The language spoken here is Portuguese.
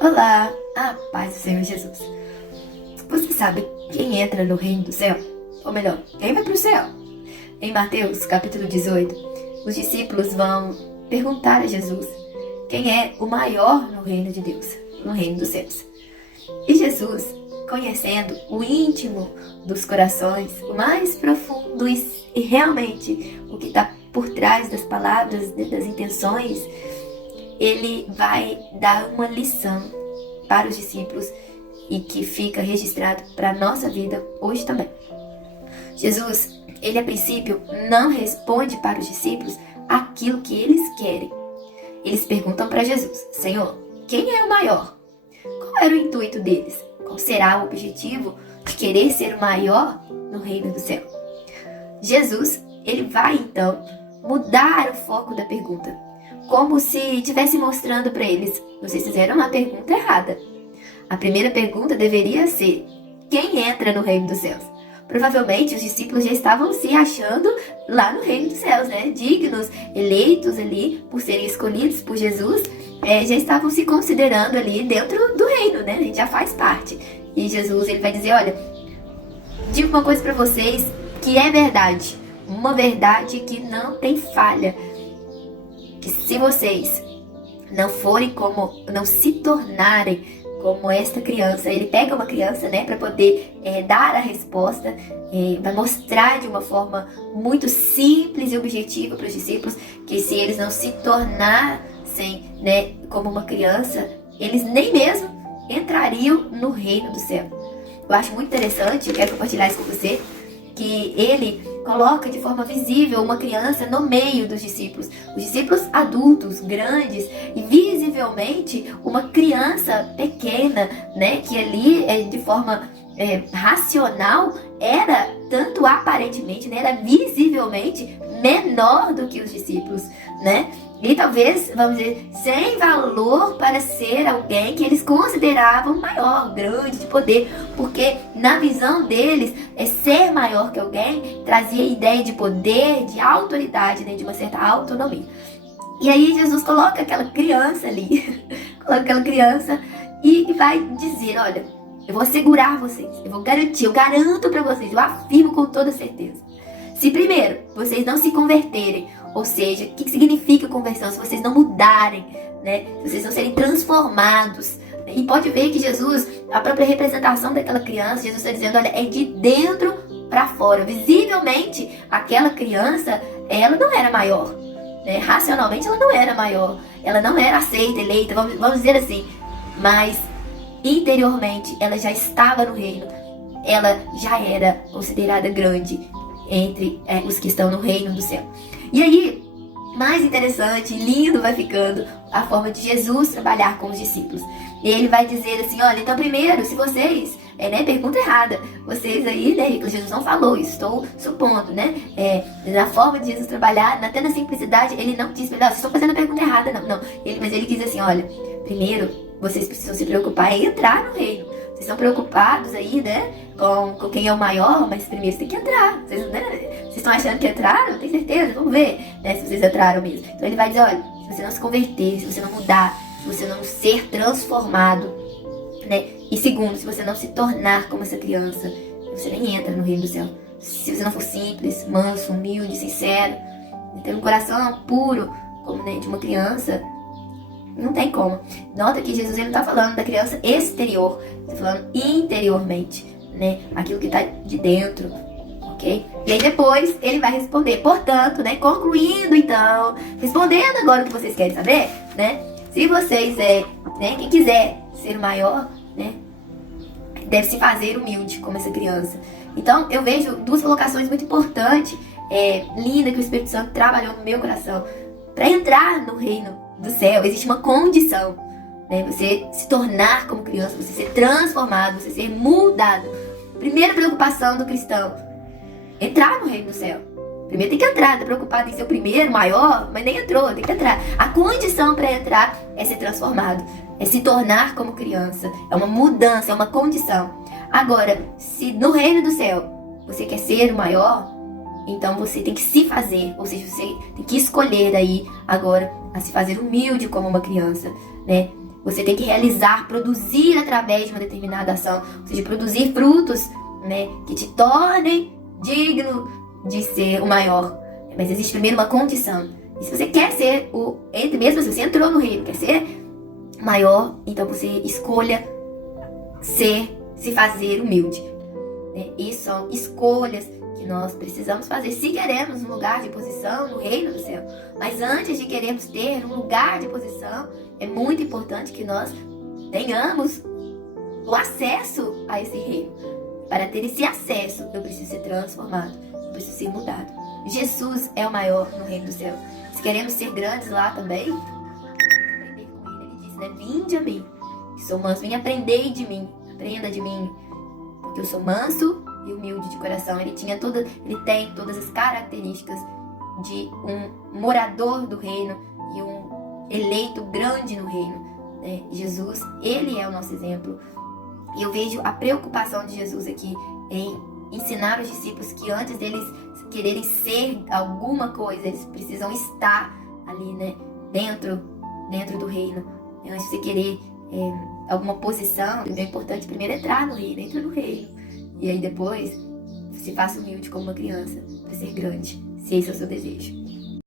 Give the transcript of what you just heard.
Olá, a paz do Senhor Jesus. Você sabe quem entra no reino do céu? Ou melhor, quem vai para o céu? Em Mateus capítulo 18, os discípulos vão perguntar a Jesus quem é o maior no reino de Deus, no reino dos céus. E Jesus, conhecendo o íntimo dos corações, o mais profundo e realmente o que está por trás das palavras, das intenções, ele vai dar uma lição para os discípulos e que fica registrado para a nossa vida hoje também. Jesus, ele a princípio não responde para os discípulos aquilo que eles querem. Eles perguntam para Jesus: Senhor, quem é o maior? Qual era o intuito deles? Qual será o objetivo de querer ser o maior no reino do céu? Jesus, ele vai então mudar o foco da pergunta, como se estivesse mostrando para eles: vocês fizeram uma pergunta errada. A primeira pergunta deveria ser: quem entra no reino dos céus? Provavelmente os discípulos já estavam se achando lá no reino dos céus, né? Dignos, eleitos ali por serem escolhidos por Jesus, já estavam se considerando ali dentro do reino, né? A gente já faz parte. E Jesus, ele vai dizer: olha, digo uma coisa para vocês que é verdade, uma verdade que não tem falha, que se vocês não forem como, não se tornarem como esta criança, ele pega uma criança, né, para poder dar a resposta, vai mostrar de uma forma muito simples e objetiva para os discípulos que se eles não se tornassem, né, como uma criança, eles nem mesmo entrariam no reino do céu. Eu acho muito interessante, eu quero compartilhar isso com você, que ele coloca de forma visível uma criança no meio dos discípulos. Os discípulos adultos, grandes, e visivelmente uma criança pequena, né, que ali de forma racional era, tanto aparentemente, né, era visivelmente menor do que os discípulos, né? E talvez, vamos dizer, sem valor para ser alguém que eles consideravam maior, grande, de poder, porque na visão deles, ser maior que alguém trazia ideia de poder, de autoridade, né, de uma certa autonomia. E aí Jesus coloca aquela criança ali, coloca aquela criança e vai dizer: olha, eu vou assegurar vocês, eu vou garantir, eu garanto para vocês, eu afirmo com toda certeza. Se primeiro vocês não se converterem, ou seja, o que significa conversão? Se vocês não mudarem, né? Se vocês não serem transformados. E pode ver que Jesus, a própria representação daquela criança, Jesus está dizendo: olha, é de dentro para fora. Visivelmente, aquela criança, ela não era maior, né? Racionalmente, ela não era maior. Ela não era aceita, eleita, vamos dizer assim. Mas, interiormente, ela já estava no reino. Ela já era considerada grande entre os que estão no reino do céu. E aí, mais interessante, lindo vai ficando a forma de Jesus trabalhar com os discípulos. E ele vai dizer assim: olha, então primeiro, se vocês, pergunta errada, vocês aí, né, Jesus não falou isso, estou supondo, né, na forma de Jesus trabalhar, até na simplicidade, ele não disse: não, vocês estão fazendo a pergunta errada, não. Mas ele diz assim: olha, primeiro, vocês precisam se preocupar em entrar no reino. Vocês estão preocupados aí, né, com quem é o maior, mas primeiro você tem que entrar. Vocês estão achando que entraram? Tem certeza? Vamos ver, né, se vocês entraram mesmo. Então ele vai dizer: olha, se você não se converter, se você não mudar, se você não ser transformado, né, e segundo, se você não se tornar como essa criança, você nem entra no reino do céu. Se você não for simples, manso, humilde, sincero, ter um coração puro, como, né, de uma criança, não tem como. Nota que Jesus, ele não está falando da criança exterior, está falando interiormente, né? Aquilo que está de dentro, ok? E aí depois ele vai responder. Portanto, né? Concluindo então, respondendo agora o que vocês querem saber, né? Se vocês, né? Quem quiser ser o maior, né? Deve se fazer humilde como essa criança. Então eu vejo duas colocações muito importantes, linda, que o Espírito Santo trabalhou no meu coração. Para entrar no reino do céu, existe uma condição, né? Você se tornar como criança, você ser transformado, você ser mudado. Primeira preocupação do cristão: entrar no reino do céu. Primeiro tem que entrar, tá preocupado em ser o primeiro, maior, mas nem entrou, tem que entrar. A condição para entrar é ser transformado, é se tornar como criança, é uma mudança, é uma condição. Agora, se no reino do céu você quer ser o maior, então você tem que se fazer, ou seja, você tem que escolher aí agora a se fazer humilde como uma criança, né? Você tem que realizar, produzir através de uma determinada ação, ou seja, produzir frutos, né, que te tornem digno de ser o maior. Mas existe primeiro uma condição. E se você quer ser mesmo se você entrou no reino, quer ser maior, então você escolha se fazer humilde. Né? E são escolhas que nós precisamos fazer se queremos um lugar de posição no reino do céu. Mas antes de queremos ter um lugar de posição, é muito importante que nós tenhamos o acesso a esse reino. Para ter esse acesso, eu preciso ser transformado, eu preciso ser mudado. Jesus é o maior no reino do céu. Se queremos ser grandes lá também, aprender com ele. Ele disse, né? Vinde a mim, que sou manso, vem aprendei de mim, aprenda de mim, porque eu sou manso e humilde de coração. Ele tem todas as características de um morador do reino e um eleito grande no reino. Né? Jesus, ele é o nosso exemplo. E eu vejo a preocupação de Jesus aqui em ensinar os discípulos que antes deles quererem ser alguma coisa, eles precisam estar ali, né, dentro do reino. Antes de você querer alguma posição, é importante primeiro entrar no reino, entra no reino. E aí depois, se faça humilde como uma criança, para ser grande, se esse é o seu desejo.